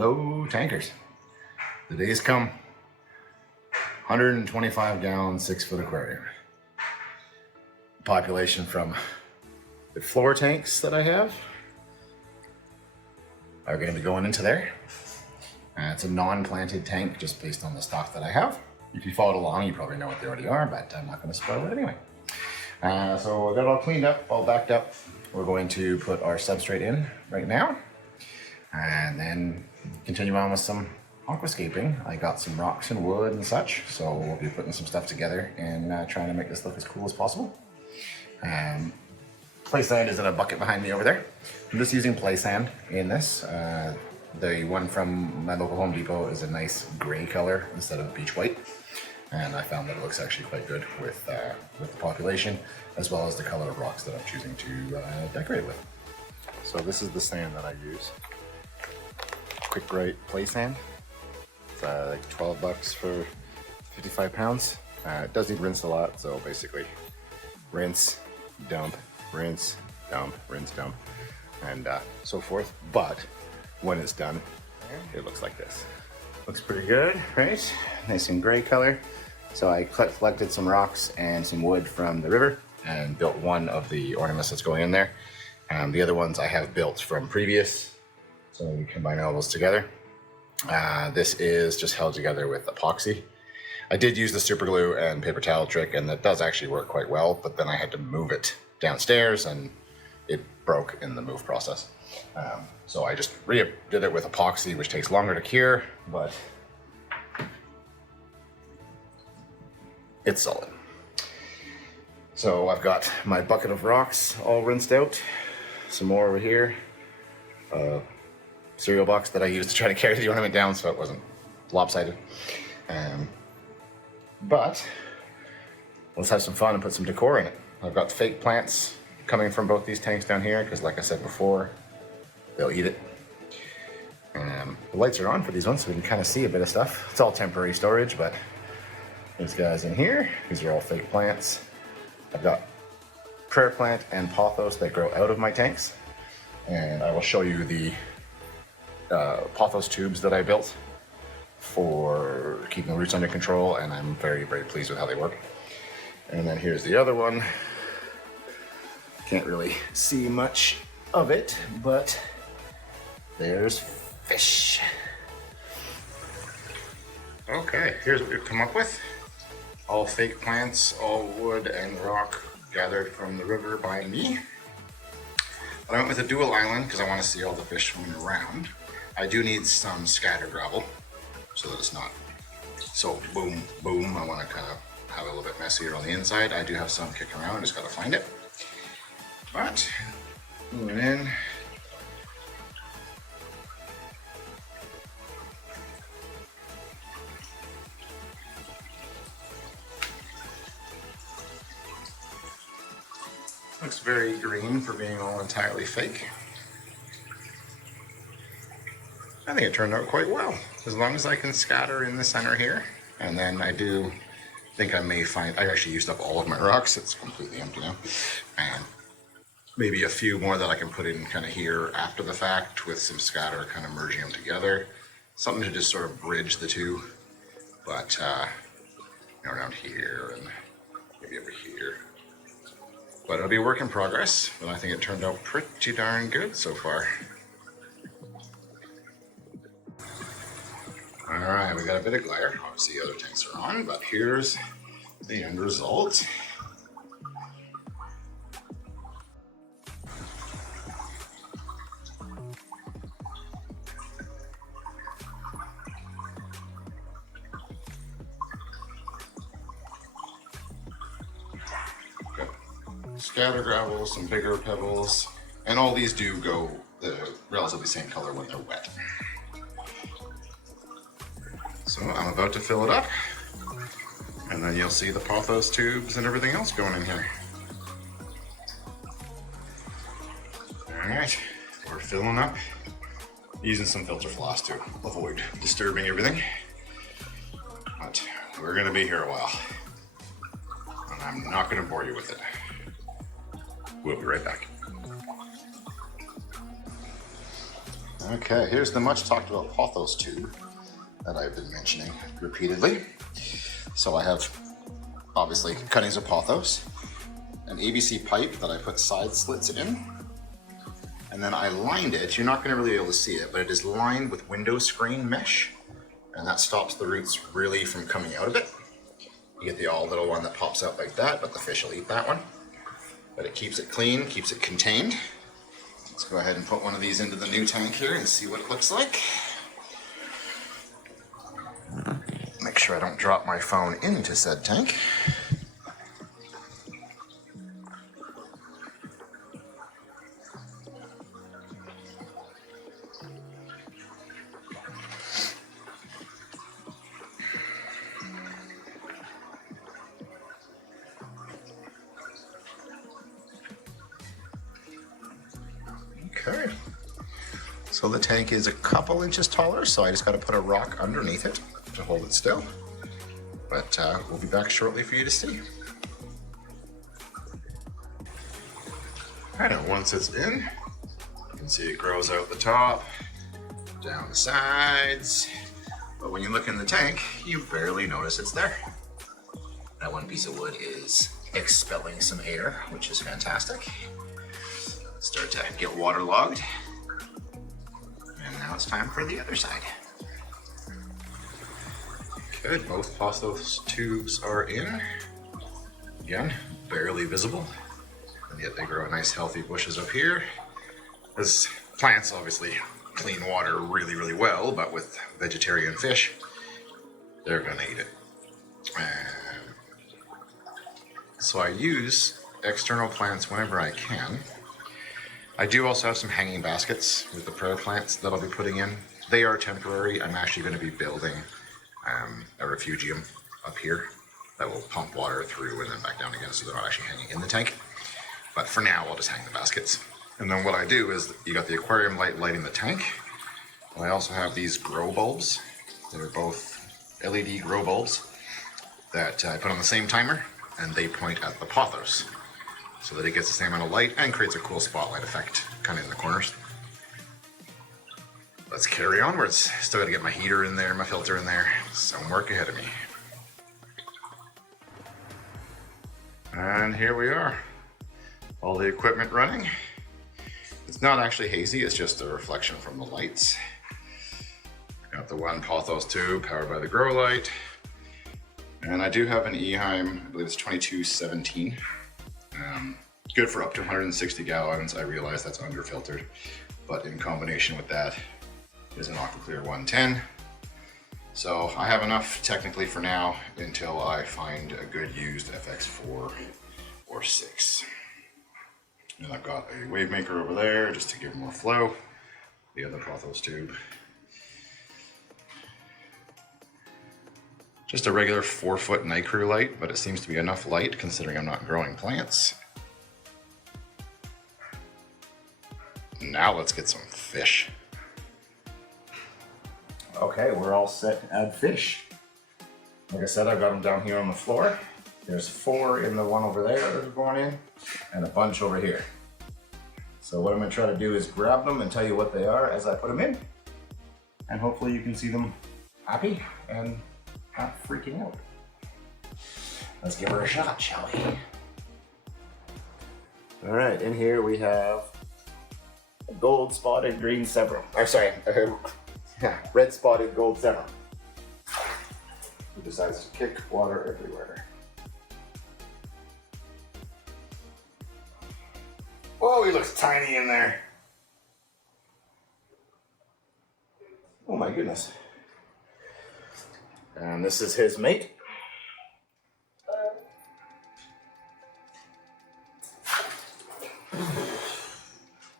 Hello, tankers. The day's come. 125 gallon, 6-foot aquarium. Population from the floor tanks that I have are going to be going into there. It's a non-planted tank just based on the stock that I have. If you followed along, you probably know what they already are, but I'm not going to spoil it anyway. So I got it all cleaned up, all backed up. We're going to put our substrate in right now and then continue on with some aquascaping. I got some rocks and wood and such, so we'll be putting some stuff together and trying to make this look as cool as possible. Play sand is in a bucket behind me over there. I'm just using play sand in this. The one from my local Home Depot is a nice gray color instead of beach white. And I found that it looks actually quite good with the population, as well as the color of rocks that I'm choosing to decorate with. So this is the sand that I use. Quick Bright play sand. It's like 12 bucks for 55 pounds. It does need rinsed a lot, so basically rinse, dump, rinse, dump, rinse, dump, and so forth. But when it's done, it looks like this. Looks pretty good, right? Nice and gray color. So I collected some rocks and some wood from the river and built one of the ornaments that's going in there. The other ones I have built from previous, so we combine all those together. This is just held together with epoxy. I did use the super glue and paper towel trick, and that does actually work quite well, but then I had to move it downstairs and it broke in the move process. So I just did it with epoxy, which takes longer to cure, but it's solid. So I've got my bucket of rocks all rinsed out, some more over here, cereal box that I used to try to carry the ornament down so it wasn't lopsided. But let's have some fun and put some decor in it. I've got fake plants coming from both these tanks down here because, like I said before, they'll eat it. The lights are on for these ones, so we can kind of see a bit of stuff. It's all temporary storage, but these guys in here, these are all fake plants. I've got prayer plant and pothos that grow out of my tanks, and I will show you the pothos tubes that I built for keeping the roots under control, and I'm very, very pleased with how they work. And then here's the other one. Can't really see much of it, but there's fish. Okay, here's what we've come up with. All fake plants, all wood and rock gathered from the river by me. But I went with a dual island because I want to see all the fish swimming around. I do need some scatter gravel so that it's not so boom, boom. I want to kind of have it a little bit messier on the inside. I do have some kicking around, I just got to find it. But moving in. Looks very green for being all entirely fake. I think it turned out quite well, as long as I can scatter in the center here. And then I do think I may find, I actually used up all of my rocks, it's completely empty now. And maybe a few more that I can put in kind of here after the fact with some scatter kind of merging them together. Something to just sort of bridge the two. But you know, around here and maybe over here. But it'll be a work in progress, but I think it turned out pretty darn good so far. All right, we got a bit of glare. Obviously the other tanks are on, but here's the end result. Scatter gravel, some bigger pebbles, and all these do go the relatively same color when they're wet. So I'm about to fill it up, and then you'll see the pothos tubes and everything else going in here. All right, we're filling up, using some filter floss to avoid disturbing everything. But we're gonna be here a while, and I'm not gonna bore you with it. We'll be right back. Okay, here's the much talked about pothos tube that I've been mentioning repeatedly. So I have, obviously, cuttings of pothos, an ABC pipe that I put side slits in, and then I lined it. You're not going to really be able to see it, but it is lined with window screen mesh, and that stops the roots really from coming out of it. You get the all little one that pops out like that, but the fish will eat that one. But it keeps it clean, keeps it contained. Let's go ahead and put one of these into the new tank here and see what it looks like. Make sure I don't drop my phone into said tank. Okay, so the tank is a couple inches taller, so I just got to put a rock underneath it to hold it still. But we'll be back shortly for you to see. And once it's in, you can see it grows out the top, down the sides. But when you look in the tank, you barely notice it's there. That one piece of wood is expelling some air, which is fantastic. Start to get waterlogged. And now it's time for the other side. Good, both pothos tubes are in. Again, barely visible. And yet they grow nice healthy bushes up here. As plants obviously clean water really, really well, but with vegetarian fish, they're gonna eat it. So I use external plants whenever I can. I do also have some hanging baskets with the prayer plants that I'll be putting in. They are temporary. I'm actually going to be building a refugium up here that will pump water through and then back down again, so they're not actually hanging in the tank. But for now, I'll just hang the baskets. And then what I do is, you got the aquarium light lighting the tank. I also have these grow bulbs. They're both LED grow bulbs that I put on the same timer, and they point at the pothos, so that it gets the same amount of light and creates a cool spotlight effect kind of in the corners. Let's carry onwards. Still gotta get my heater in there, my filter in there. Some work ahead of me. And here we are. All the equipment running. It's not actually hazy, it's just a reflection from the lights. Got the one pothos tube powered by the grow light. And I do have an Eheim, I believe it's 2217. Good for up to 160 gallons. I realize that's underfiltered, but in combination with that is an Aquaclear 110. So I have enough technically for now until I find a good used FX4 or 6. And I've got a wave maker over there just to give more flow. The other pothos tube. Just a regular 4-foot night crew light, but it seems to be enough light considering I'm not growing plants. Now let's get some fish. Okay, we're all set to add fish. Like I said, I've got them down here on the floor. There's 4 in the one over there that are going in, and a bunch over here. So what I'm gonna try to do is grab them and tell you what they are as I put them in. And hopefully you can see them happy and not freaking out. Let's give her a shot, shall we? All right, in here we have a gold spotted green severum. Or sorry, red spotted gold severum. Who decides to kick water everywhere. Oh, he looks tiny in there. Oh my goodness. And this is his mate.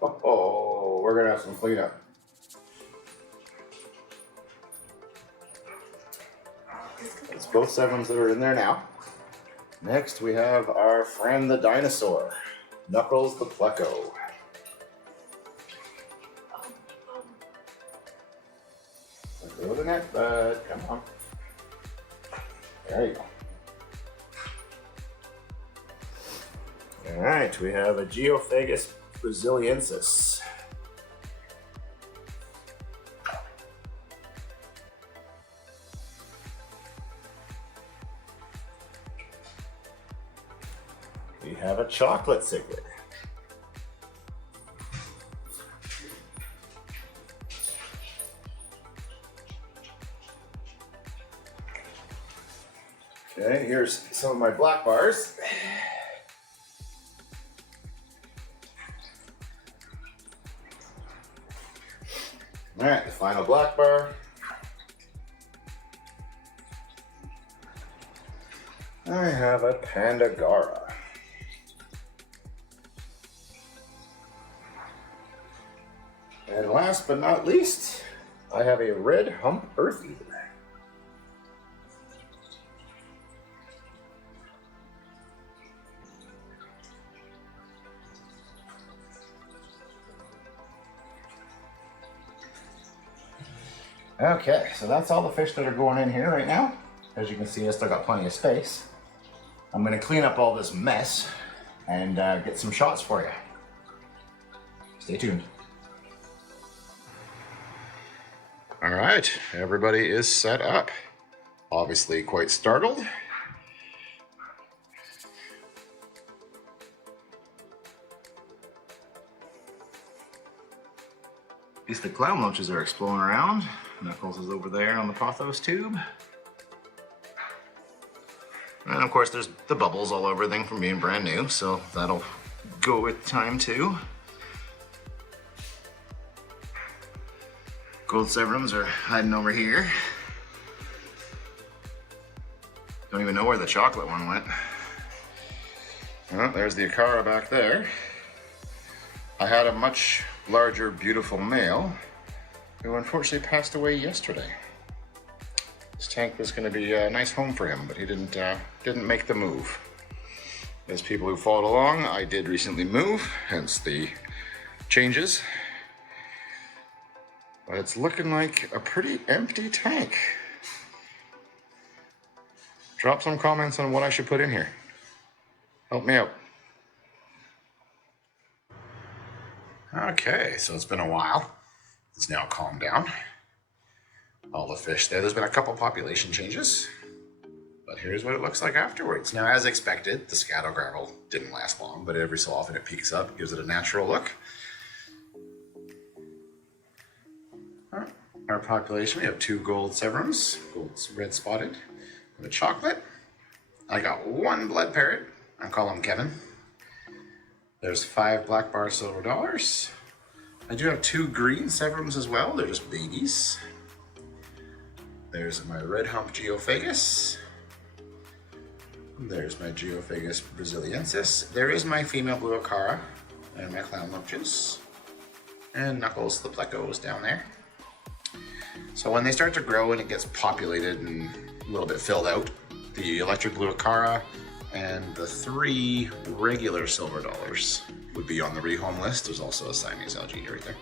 Oh, we're gonna have some cleanup. It's both severums that are in there now. Next we have our friend the dinosaur, Knuckles the Pleco. Throw the net, bud. Come on. There you go. All right, we have a Geophagus brasiliensis. have a chocolate cichlid. Okay, here's some of my black bars. All right, the final black bar. I have a Pandagara. And last but not least, I have a red hump earth eater. Okay, so that's all the fish that are going in here right now. As you can see, I still got plenty of space. I'm going to clean up all this mess and get some shots for you. Stay tuned. All right, everybody is set up. Obviously quite startled. At least the clown loaches are exploring around. Knuckles is over there on the pothos tube. And of course there's the bubbles all over everything from being brand new, so that'll go with time too. Gold Severums are hiding over here. Don't even know where the chocolate one went. Well, there's the Akara back there. I had a much larger, beautiful male who unfortunately passed away yesterday. This tank was going to be a nice home for him, but he didn't make the move. As people who followed along, I did recently move, hence the changes. But it's looking like a pretty empty tank. Drop some comments on what I should put in here. Help me out. Okay, so it's been a while. It's now calmed down. All the fish there. There's been a couple population changes, but here's what it looks like afterwards. Now, as expected, the scatto gravel didn't last long, but every so often it peaks up, gives it a natural look. All right, our population, we have 2 gold Severums, gold red spotted, and a chocolate. I got 1 blood parrot. I call him Kevin. There's 5 black bar silver dollars. I do have 2 green Severums as well. They're just babies. There's my red hump Geophagus. There's my Geophagus brasiliensis. There is my female blue Akara and my clown loaches. And Knuckles the plecos down there. So when they start to grow and it gets populated and a little bit filled out, the electric blue Akara and the 3 regular silver dollars would be on the rehome list. There's also a Siamese algae right there.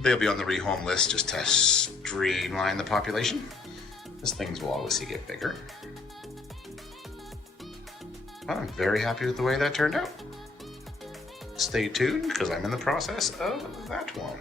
They'll be on the rehome list just to streamline the population, as things will obviously get bigger. I'm very happy with the way that turned out. Stay tuned, because I'm in the process of that one.